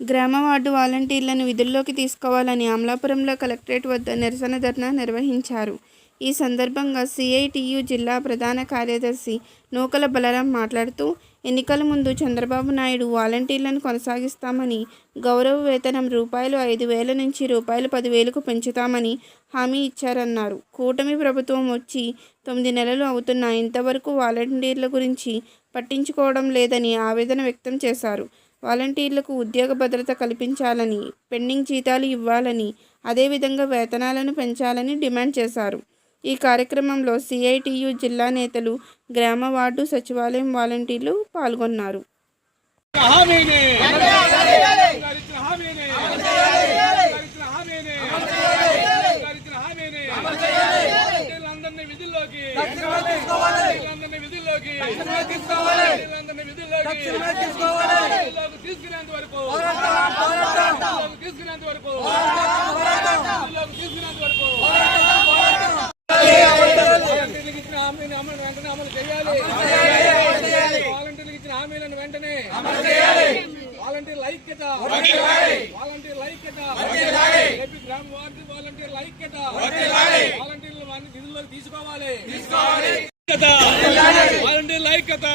గ్రామ వార్డు వాలంటీర్లను విధుల్లోకి తీసుకోవాలని అమలాపురంలో కలెక్టరేట్ వద్ద నిరసన ధర్నా నిర్వహించారు. ఈ సందర్భంగా సిఐటియు జిల్లా ప్రధాన కార్యదర్శి నూకల బలరాం మాట్లాడుతూ, ఎన్నికల ముందు చంద్రబాబు నాయుడు వాలంటీర్లను కొనసాగిస్తామని, గౌరవ వేతనం రూ.5,000 నుంచి రూ.10,000కు పెంచుతామని హామీ ఇచ్చారన్నారు. కూటమి ప్రభుత్వం వచ్చి 9 నెలలు అవుతున్నా ఇంతవరకు వాలంటీర్ల గురించి పట్టించుకోవడం లేదని ఆవేదన వ్యక్తం చేశారు. వాలంటీర్లకు ఉద్యోగ భద్రత కల్పించాలని, పెండింగ్ జీతాలు ఇవ్వాలని, అదేవిధంగా వేతనాలను పెంచాలని డిమాండ్ చేశారు. ఈ కార్యక్రమంలో సిఐటియు జిల్లా నేతలు, గ్రామ వార్డు సచివాలయం వాలంటీర్లు పాల్గొన్నారు. వాలంటీర్ల ఐక్యత, వాలంటీర్ల ఐక్యత, గ్రామ వార్డు వాలంటీర్ల ఐక్యత, వాలంటీర్లు విధుల్లోకి తీసుకోవాలి, వాలంటీర్ల ఐక్యత.